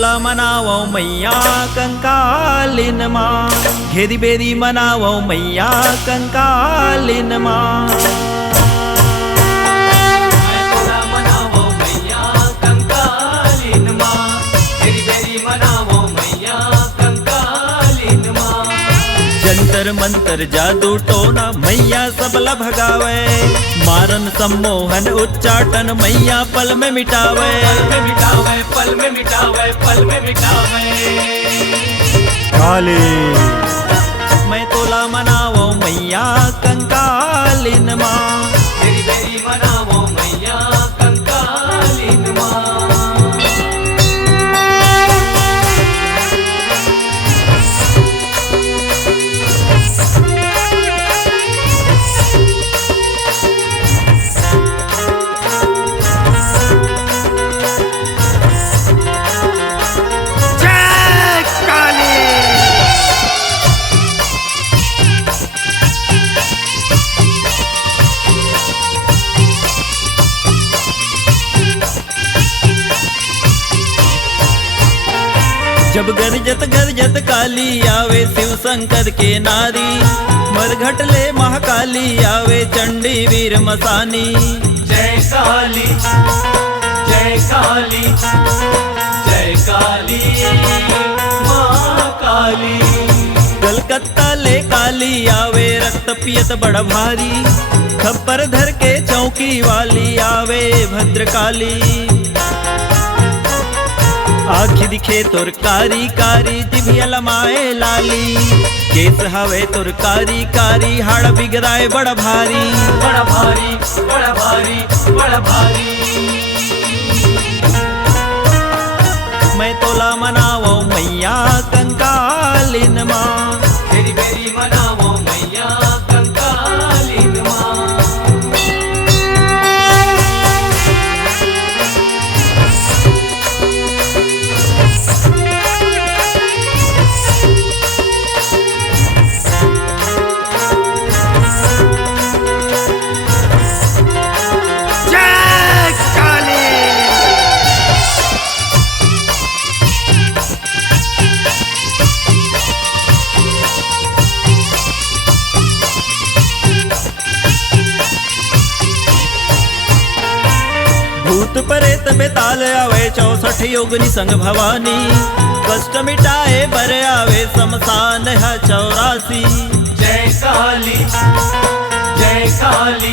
तोला मनावो मैया कंकालिन माँ, घेरी बेरी मनावो मैया कंकालिन माँ। मैं तोला मनावो मैया कंकालिन माँ, घेरी बेरी मनावो मैया कंकालिन माँ। जंतर मंतर जादू टोना मैया सबला भगावे, मारन सम्मोहन उच्चाटन मैया पल में मिटावे। पल में मिटावे, पल में मिटावे, पल में मिटावे। काली मैं तोला मनावो मैया कंकालिन माँ, घेरी बेरी मनावो मैया कंकालिन माँ। जब गरजत गरजत काली आवे शिव शंकर के नारी, मरघट ले महाकाली आवे चंडी वीर मसानी। जय काली जय काली जय काली माँ काली। कलकत्ता ले काली आवे रक्त पियत बड़ भारी, खप्पर धर के चौकी वाली आवे भद्रकाली। आखि दिखे तुर कारी कारी जिभिया लमाए लाली, केस हवे तुर कारी कारी हाड़ बिगड़ाए बड़ भारी। बड़ा भारी बड़ा भारी बड़ा भारी। मैं तोला मनावो मैया कंकालिन माँ, घेरी बेरी मनावो मैया कंकालिन माँ। भूत प्रेत बेताल आवे 64 योगिनी संग भवानी, कष्ट मिटाए बर आवे शमशान है 84। जय काली जय काली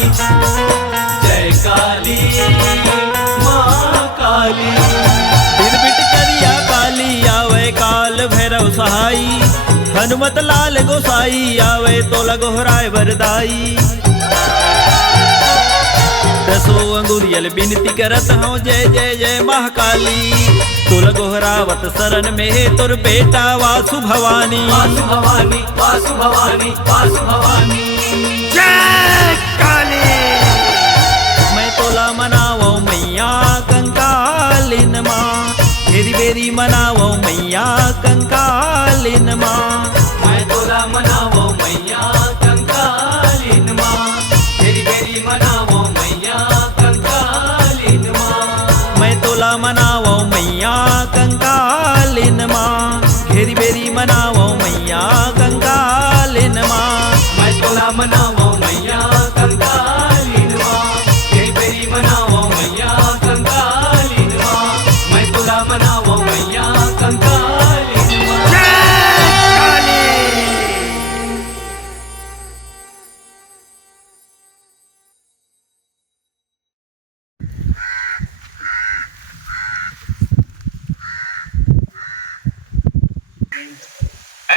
जय काली माँ काली। बिरबिट करिया काली आवे काल भैरव सहाई, हनुमत लाल गोसाई आवे तोला गोहराए वरदाई। दसो अंगुरियल बिनती करत हूँ जय जय जय महाकाली, तुल गोहरावत शरण में तुर बेटा वासु भवानी। वासु भवानी वासु भवानी वासु भवानी। जय काली मैं तोला मनावो मैया कंकालिन माँ, घेरी बेरी मनावो मैया कंकालिन माँ। मैं तोला मनावो मैया कंकालिन माँ, घेरी बेरी मनावो मैया कंकालिन माँ। मैं तोला मनावो मैया कंकालिन माँ, घेरी बेरी मनावो मैया कंकालिन माँ। मैं तोला मनावो मैया कंकालिन माँ, घेरी बेरी मनावो मैया कंकालिन माँ। मैं तोला मनावो मैया कंकालिन माँ।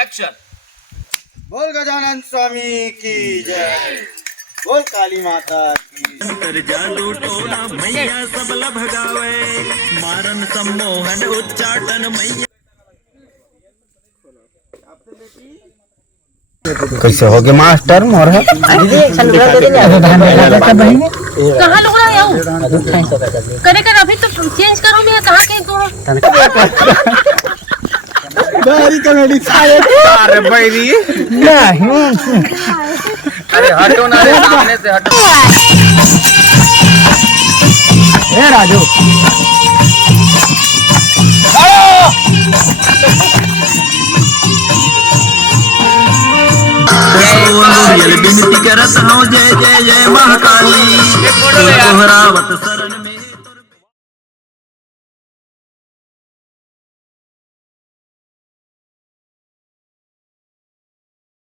एक्शन। बोल गजानन स्वामी की जय, बोल काली माता की। कर जादू टोना मैया सबला भगावे, मारन सम्मोहन उच्चाटन मैया। कैसे हो गए मास्टर मोर है कहाँ लोग करे कर अभी तो चेंज करो भी कहाँ के को बारी कमेडी सारे अरे बैरी नहीं अरे हटो ना रे, सामने से हटो। ए राजू विनती करत हूँ जय जय जय महाकाली दोहरावत शरण